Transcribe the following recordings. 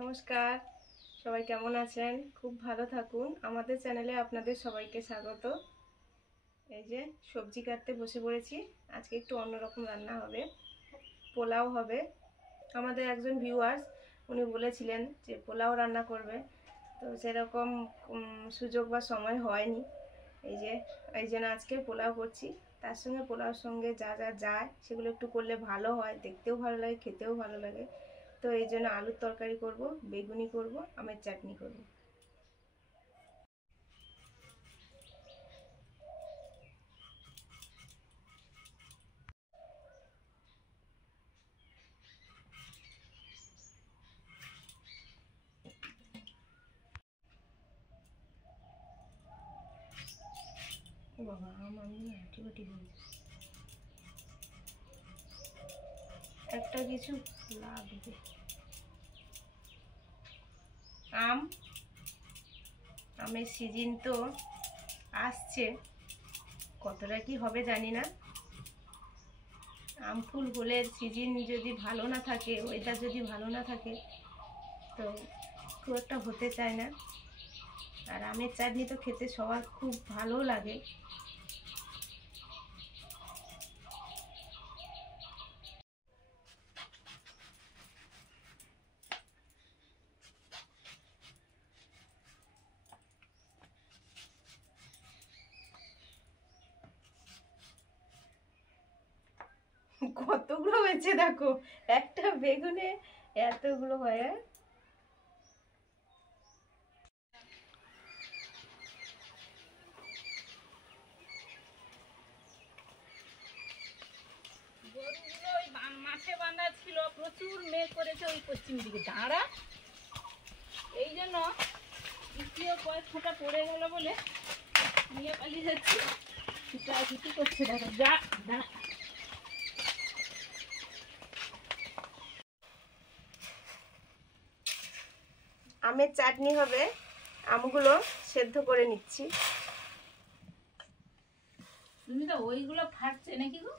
নমস্কার, সবাই কেমন আছেন? খুব ভালো থাকুন। আমাদের চ্যানেলে আপনাদের সবাইকে স্বাগত। এই যে সবজি কাটতে বসে পড়েছি। আজকে একটু অন্যরকম রান্না হবে, পোলাও হবে। আমাদের একজন ভিউয়ার্স উনি বলেছিলেন যে পোলাও রান্না করবে, তো সেরকম সুযোগ বা সময় হয়নি। এই জন্য আজকে পোলাও করছি। তার সঙ্গে পোলাওর সঙ্গে যা যা যায় সেগুলো একটু করলে ভালো হয়, দেখতেও ভালো লাগে, খেতেও ভালো লাগে। তো এই জন্য আলুর তরকারি করব, বেগুনি করব, আমের চাটনি করব। বাবা আম আমি আঁটিবাটি বলছি একটা কিছু লাগবে। আমের সিজন তো আসছে, কতটা কি হবে জানি না। আম ফুল হলে সিজন যদি ভালো না থাকে, ওয়েদার যদি ভালো না থাকে, তো খুব একটা হতে চায় না। আর আমের চাটনি তো খেতে সবার খুব ভালো লাগে। কতগুলো হয়েছে দেখো, একটা বেগুনে এতগুলো হয়। গরুগুলো ওই মাঠে বাঁধা ছিল, প্রচুর মেঘ করেছে ওই পশ্চিম দিকে দাঁড়া, এই জন্য বৃষ্টিও কয়েক ফোঁটা পড়ে গেল বলে নিয়ে পালিয়ে যাচ্ছি। ছুটি করছে দেখো, যা দাঁড়া। আমের চাটনি হবে, আমগুলো সেদ্ধ করে নিচ্ছি। তুমি তো ওইগুলো ফাটছে নাকি গো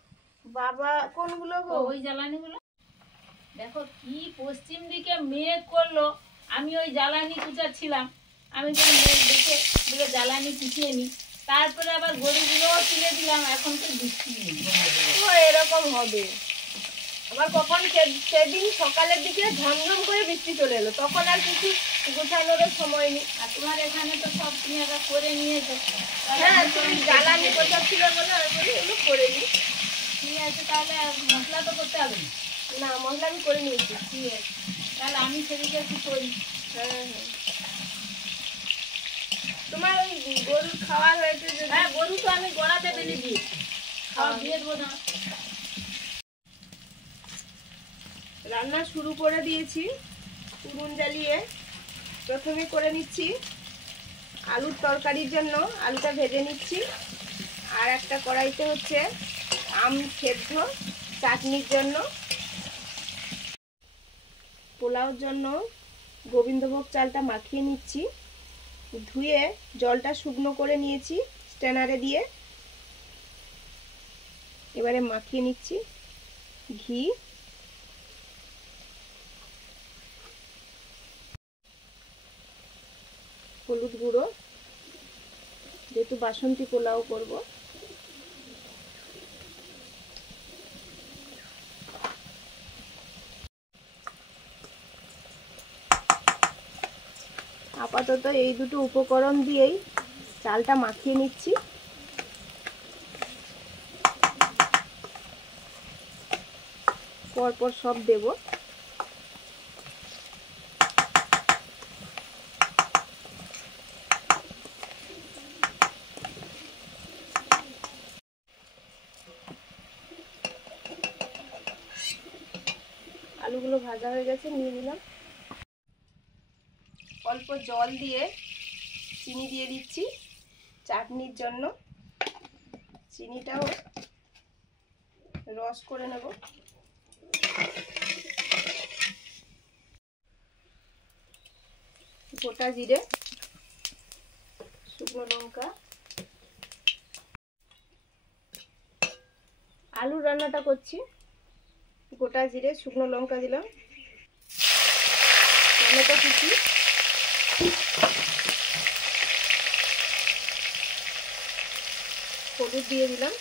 বাবা? কোনগুলো গো? ওই জ্বালানিগুলো দেখো কি পশ্চিম দিকে মেঘ করলো। আমি ওই জ্বালানি কুচাচ্ছিলাম, আমি তো মেঘ দেখে দুটো জ্বালানি পিছিয়ে নি, তারপরে আবার গরুগুলোও তুলে দিলাম। এখন তো বৃষ্টি নেই, এরকম হবে আবার কখন? সেদিন সকালের দিকে ঝমঝম করে বৃষ্টি চলে এলো, তখন আর কিছু গোছানোর সময় নেই। আর তোমার এখানে তো সব তুমি আবার করে নিয়েছো। হ্যাঁ, তুমি জ্বালানি কোথাচ্ছিল বলে আমি বলি এগুলো করে নিই। ঠিক আছে, তাহলে মশলা তো করতে হবে না। না, মশলা আমি করে নিয়েছি। ঠিক আছে, তাহলে আমি সেদিকে একটু করি। হ্যাঁ হ্যাঁ, তোমার ওই গরু খাওয়া হয়েছে? হ্যাঁ, গরু তো আমি গোড়াতে বেঁধে দিয়েছি, খাওয়া দিয়ে দেবো না। রান্না শুরু করে দিয়েছি, উনুন জ্বালিয়ে। প্রথমে করে নিচ্ছি আলুর তরকারির জন্য, আলুটা ভেজে নিচ্ছি। আর একটা কড়াইতে হচ্ছে আম সেদ্ধ চাটনির জন্য। পোলাওর জন্য গোবিন্দভোগ চালটা মাখিয়ে নিচ্ছি, ধুয়ে জলটা শুকনো করে নিয়েছি স্ট্যানারে দিয়ে। এবারে মাখিয়ে নিচ্ছি ঘি, হলুদ গুঁড়ো, যেহেতু বাসন্তী পোলাও করব। আপাতত এই দুটো উপকরণ দিয়েই চালটা মাখিয়ে নিচ্ছি। পরপর সব দেব। আলুগুলো ভাজা হয়ে গেছে, নিয়ে নিলাম। অল্প জল দিয়ে চিনি দিয়ে দিচ্ছি চাটনির জন্য। চিনিটাও রস করে নেব। গোটা জিরে, শুকনো লঙ্কা। আলুর রান্নাটা করছি, গোটা জিরে শুকনো লঙ্কা দিলাম, টমেটো কুচি, হলুদ দিয়ে দিলাম,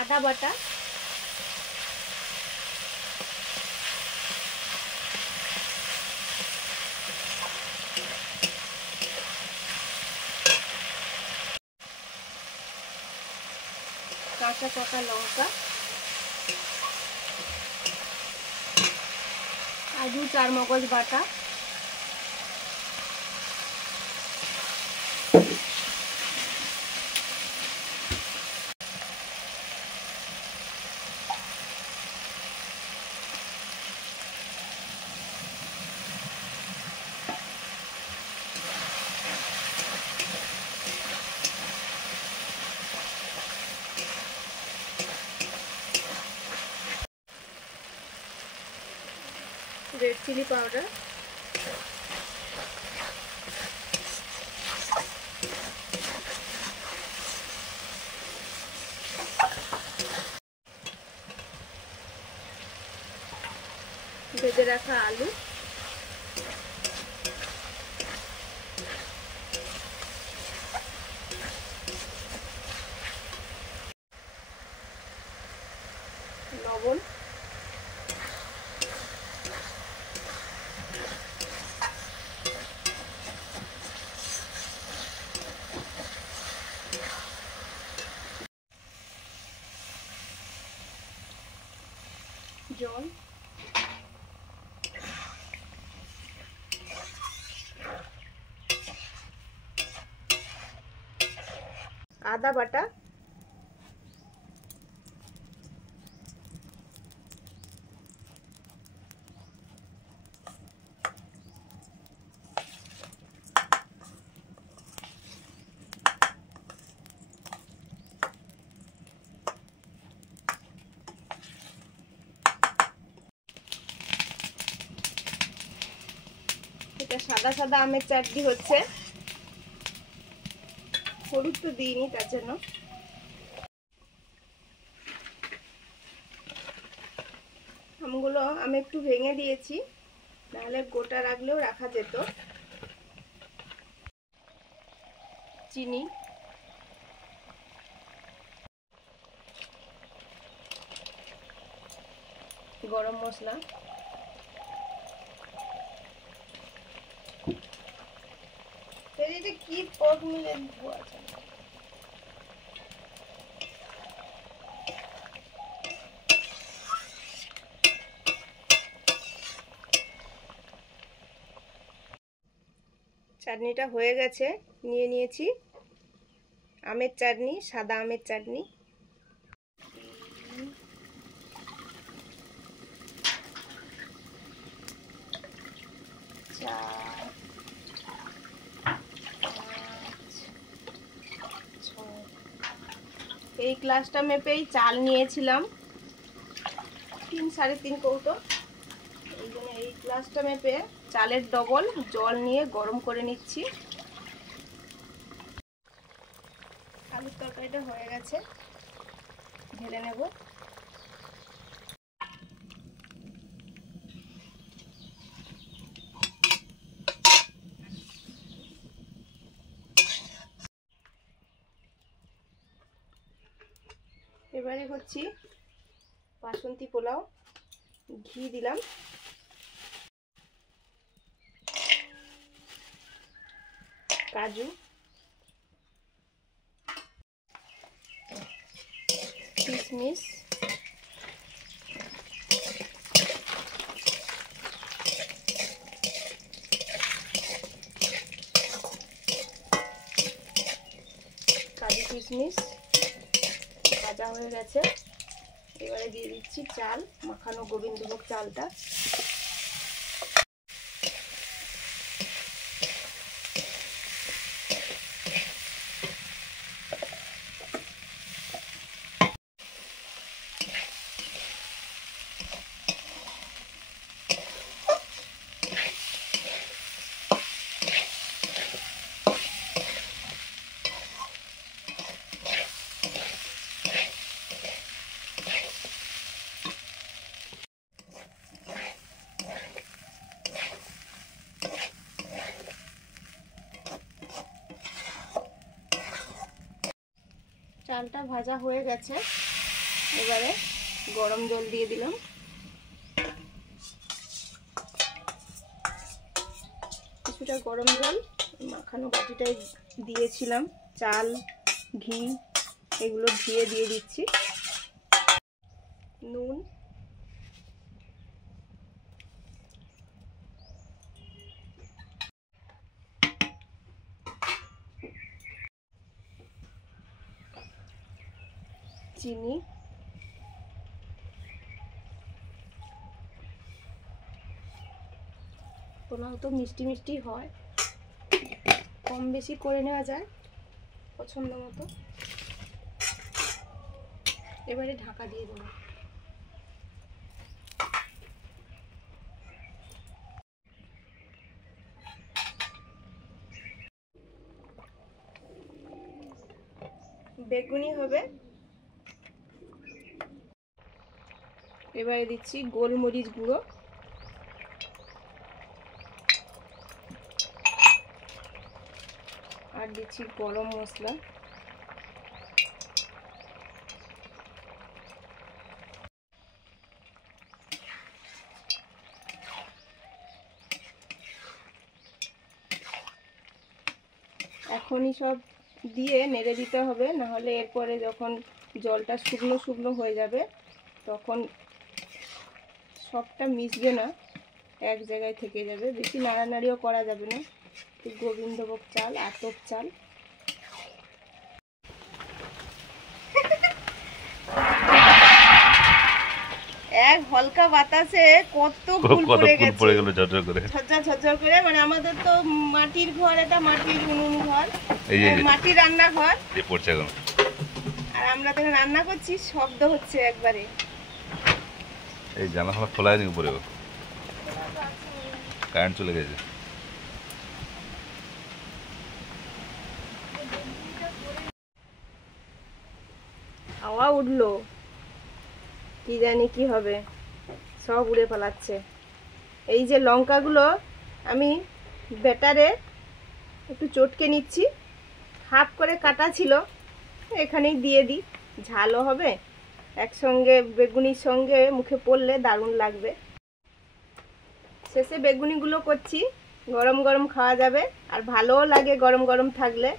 আদা বাটা, কাঁচা পাকা লঙ্কা, কাজু চারমগজ বাটা, রেড চিলি পাউডার, ভেজে রাখা আলু, লবণ, জল, আদা বাটা, এটা সাদা সাদা আমের চাটনি হচ্ছে, হলুদ তো দিইনি তার জন্য। আমগুলো আমি একটু ভেঙে দিয়েছি, নাহলে গোটা রাখলেও রাখা যেত। চিনি, গরম মশলা, কি পক মিলে আছে, চাটনিটা হয়ে গেছে। নিয়ে নিয়েছি আমের চাটনি, সাদা আমের চাটনি। এই গ্লাসটা মেপেই চাল নিয়েছিলাম 3-3.5 কৌটো। এই জন্য এই গ্লাসটা মেপে চালের ডবল জল নিয়ে গরম করে নিচ্ছি। আলুর তরকারিটা হয়ে গেছে, ঢেলে নেব। এবারে হচ্ছে বাসন্তী পোলাও। ঘি দিলাম, কাজু, কিশমিশ, কাজু কিশমিশ ভাজা হয়ে গেছে। এবারে দিয়ে দিচ্ছি চাল, মাখানো গোবিন্দভোগ চালটা। চালটা ভাজা হয়ে গেছে, এবারে গরম জল দিয়ে দিলাম। কিছুটা গরম জল মাখানো বাটিটায় দিয়েছিলাম, চাল ঘি এগুলো ধুয়ে দিয়ে দিচ্ছি। নুন, চিনি, পোলাও তো মিষ্টি মিষ্টি হয়, কম বেশি করে নেওয়া যায় পছন্দ মতো। এবারে ঢাকা দিয়ে দেবো। বেগুনি হবে, এবারে দিচ্ছি গোলমরিচ গুঁড়ো, আর দিচ্ছি গরম মশলা, এখনই সব দিয়ে নেড়ে দিতে হবে, না হলে এরপরে যখন জলটা শুকনো শুকনো হয়ে যাবে তখন সবটা মিশবে না, এক জায়গায় থেকে যাবে। বেশি নাড়ানাড়িও করা যাবে না, গোবিন্দভোগ চাল, আতপ চাল। এক হালকা বাতাসে কত ফুল পড়ে গেল ঝরঝর করে, ঝরঝর করে। মানে আমাদের তো মাটির ঘর, এটা মাটির উনুন ঘর, মাটির রান্নাঘর, আর আমরা তো রান্না করছি, শব্দ হচ্ছে একবারে। এই জানালা খোলা আছে উপরে, কারেন্ট চলে গেছে। হাওয়া উঠলো, কি জানি কি হবে, সব উড়ে পালাচ্ছে। এই যে লঙ্কাগুলো আমি ব্যাটারে একটু চটকে নিচ্ছি, হাফ করে কাটা ছিল, এখানেই দিয়ে দিই, ঝালও হবে, একসঙ্গে বেগুনির সঙ্গে মুখে পড়লে দারুণ লাগবে। শেষে বেগুনিগুলো করছি, গরম গরম খাওয়া যাবে, আর ভালোও লাগে গরম গরম থাকলে।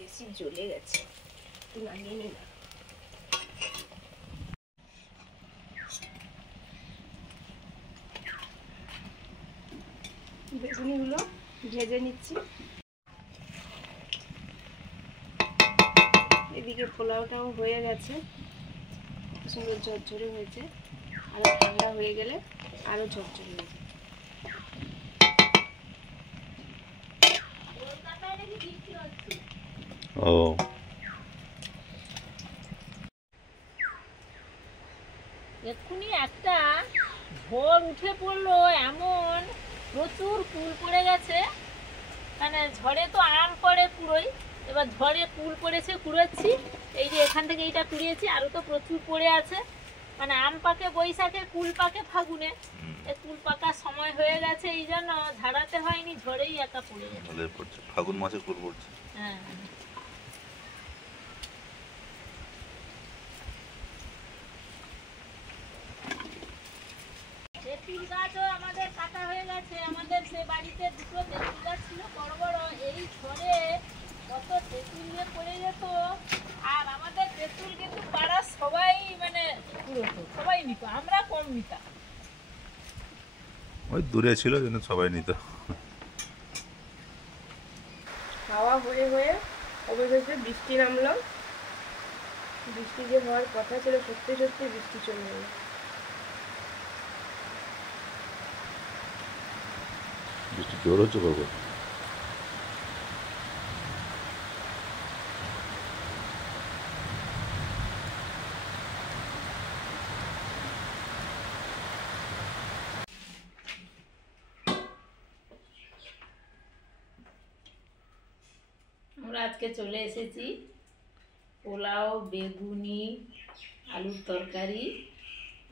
বেশি জ্বলে গেছে, একটু নামিয়ে নিই না। বেগুনিগুলো ভেজে নিচ্ছি। এদিকে পোলাওটাও হয়ে গেছে, সুন্দর ঝরঝরে হয়েছে, আরো ঠান্ডা হয়ে গেলে আরো ঝরঝরে হয়ে যাবে। ও এক্ষুনি একটা ঝড় উঠে পড়লো, এমন প্রচুর কুল পড়ে গেছে। মানে ঝড়ে তো আম পড়ে পুরোই, এবার ঝড়ে কুল পড়েছে, কুড়াচ্ছি। এই যে এখান থেকে এইটা কুড়িয়েছি, আরও তো প্রচুর পড়ে আছে। মানে আম পাকে বৈশাখে, কুল পাকে ফাগুনে, এই কুল পাকার সময় হয়ে গেছে, এই জন্য ঝাড়াতে হয়নি, ঝড়েই একা পড়ে গেছে। ফাগুন মাসে কুল পড়ছে। হ্যাঁ, তেঁতুল গাছও আমাদের কাটা হয়ে গেছে। আমাদের সে বাড়িতে দুটো তেঁতুল গাছ ছিল বড় বড়, এই ঝড়ে কত তেঁতুল নিয়ে পড়ে যেত। আর আমাদের তেঁতুল কিন্তু পাড়ার সবাই মানে পুরোতো, সবাই নিত, আমরা কম নিতাম। ওই দূরে ছিল জন্য সবাই নিত। হাওয়া হয়ে হয়ে অবশেষে বৃষ্টি নামলো। বৃষ্টি যে হওয়ার কথা ছিল, সত্যি সত্যি বৃষ্টি চলে গেল। বৃষ্টি জোর হচ্ছে কখন? আমরা আজকে চলে এসেছি পোলাও, বেগুনি, আলুর তরকারি,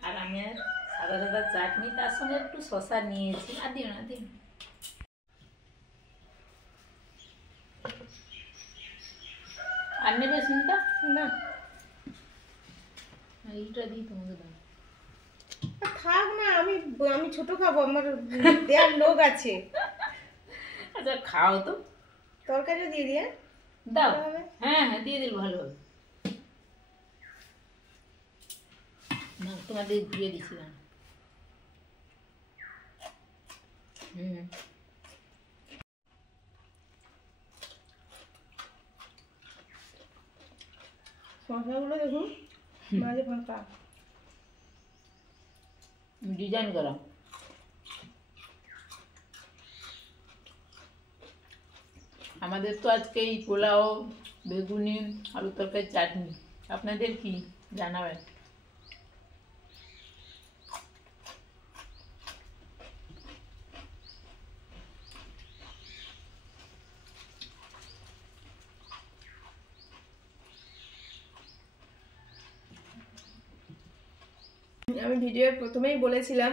আর আমি আর সাদা সাদা চাটনি, তার সঙ্গে একটু শসা নিয়েছি। আর দিও না, দিও না। আর নেবে চিন্তা না এইটা দিই তোমাকে দাও। থাক না, আমি আমি ছোট খাবো, আমার দেওয়ার লোক আছে। আচ্ছা খাও তো, তরকারিও দিয়ে দিয়ে দাও। ভালো হবে। হ্যাঁ হ্যাঁ দিয়ে দিল, ভালো হবে। না তোমাদের দিয়ে দিছিলাম। হুম, শসাগুলো দেখুন মাঝে ফাঁকা। ডিজাইন করা। আমাদের তো আজকে এই পোলাও, বেগুনি, আলু তরকারি, চাটনি। আপনাদের কি জানাবেন? আমি ভিডিওর প্রথমেই বলেছিলাম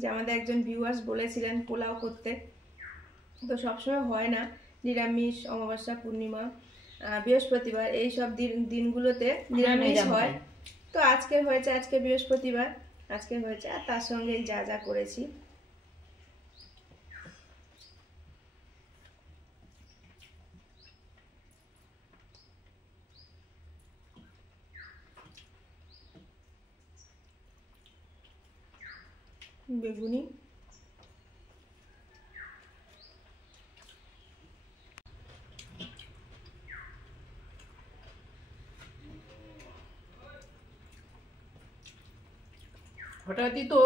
যে আমাদের একজন ভিউয়ার্স বলেছিলেন পোলাও করতে, তো সবসময় হয় না। নিরামিষ, অমাবস্যা, পূর্ণিমা, বৃহস্পতিবার এই সব দিনগুলোতে নিরামিষ হয়। তো আজকে হয়েছে, আজকে বৃহস্পতিবার, আজকে হয়েছে, আর তার সঙ্গে যা যা করেছি। বেগুনি, হঠাৎই তো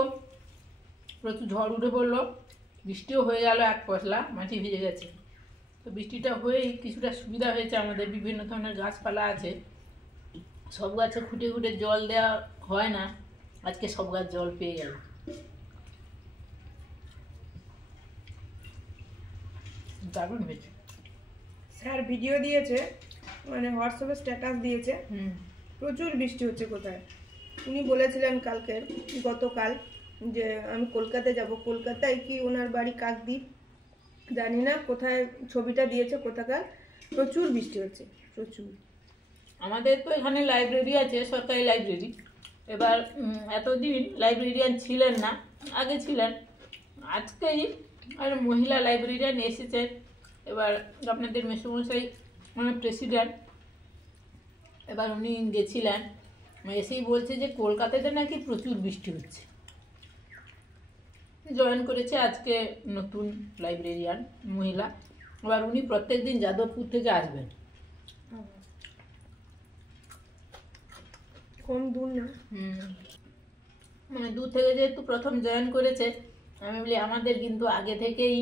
প্রচুর ঝড় উঠে পড়লো, বৃষ্টিও হয়ে গেল, এক পশলা মাটি ভিজে গেছে। তো বৃষ্টিটা হয়েই কিছুটা সুবিধা হয়েছে আমাদের। বিভিন্ন ধরনের গাছপালা আছে, সব গাছে খুঁটে খুঁটে জল দেওয়া হয় না, আজকে সব গাছ জল পেয়ে গেল। দারুণ হয়েছে। স্যার ভিডিও দিয়েছে, মানে হোয়াটসঅ্যাপে স্ট্যাটাস দিয়েছে, হুম, প্রচুর বৃষ্টি হচ্ছে কোথায়। উনি বলেছিলেন গতকাল যে আমি কলকাতায় যাব। কলকাতায় কি ওনার বাড়ি কাকদ্বীপ, জানি না কোথায় ছবিটা দিয়েছে কোথাকার। প্রচুর বৃষ্টি হচ্ছে, প্রচুর। আমাদের তো এখানে লাইব্রেরি আছে, সরকারি লাইব্রেরি। এবার এতদিন লাইব্রেরিয়ান ছিলেন না, আগে ছিলেন। আজকেই আর মহিলা লাইব্রেরিয়ান এসেছেন। এবার আপনাদের মেসোমশাই মানে প্রেসিডেন্ট, এবার উনি গেছিলেন, এসেই বলছে যে কলকাতাতে নাকি প্রচুর বৃষ্টি হচ্ছে। জয়েন করেছে আজকে নতুন লাইব্রেরিয়ান মহিলা। এবার উনি প্রত্যেকদিন যাদবপুর থেকে আসবেন। কম দূর না। মানে দূর থেকে যেহেতু প্রথম জয়েন করেছে, আমি বলি আমাদের কিন্তু আগে থেকেই,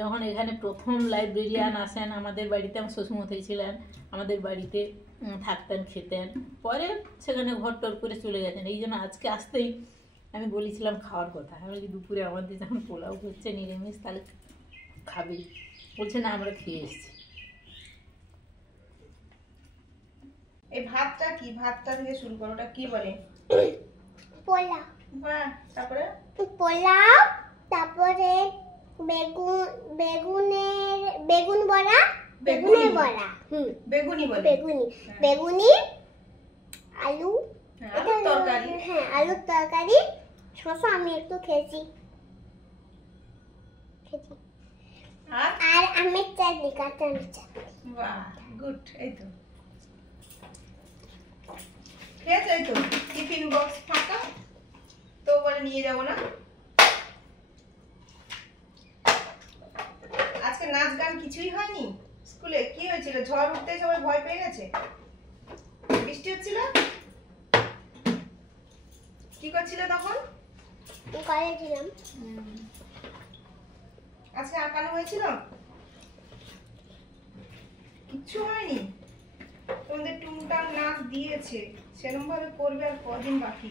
যখন এখানে প্রথম লাইব্রেরিয়ান আসেন আমাদের বাড়িতে, আমার শ্বশুরমশাই ছিলেন, আমাদের বাড়িতে থাকতেন, খেতেন, পরে সেখানে ঘর টর করে চলে গেছেন। এই জন্য আজকে আসতেই আমি বলেছিলাম খাওয়ার কথা। আমি বলি দুপুরে আমাদের যখন পোলাও করছে নিরামিষ, তাহলে খাবি? বলছে না, আমরা খেয়ে এসেছি। এই ভাতটা কি, ভাতটা থেকে শুরু করো, ওটা কি বলে? পোলাও। বাহ, তারপরে পোলাও, তারপরে বেগুন বড়া, বেগুনের বড়া। বেগুনি বলে। বেগুনি, বেগুনি, আলু, হ্যাঁ, আলুর তরকারি। হ্যাঁ আলুর তরকারি, শসা আমি একটু খেয়েছি। আর আর আমের চাটনি, কাঁচা আমের চাটনি। বাহ, গুড। এই তো খেয়েছো, এই তো টিফিন বক্স ফাঁকা, তো বলে নিয়ে যাবো না। আজকে নাচ গান কিছুই হয়নি স্কুলে? কি হয়েছিল? ঝড় উঠতে সবাই ভয় পেয়ে গেছে? বৃষ্টি হচ্ছিল? কি করছিল তখন? করেছিলাম। আজকে আঁকানো হয়েছিল? কিচ্ছু হয়নি? তোমাদের টুনটান নাচ দিয়েছে, সেরকম ভাবে করবে আর কদিন বাকি।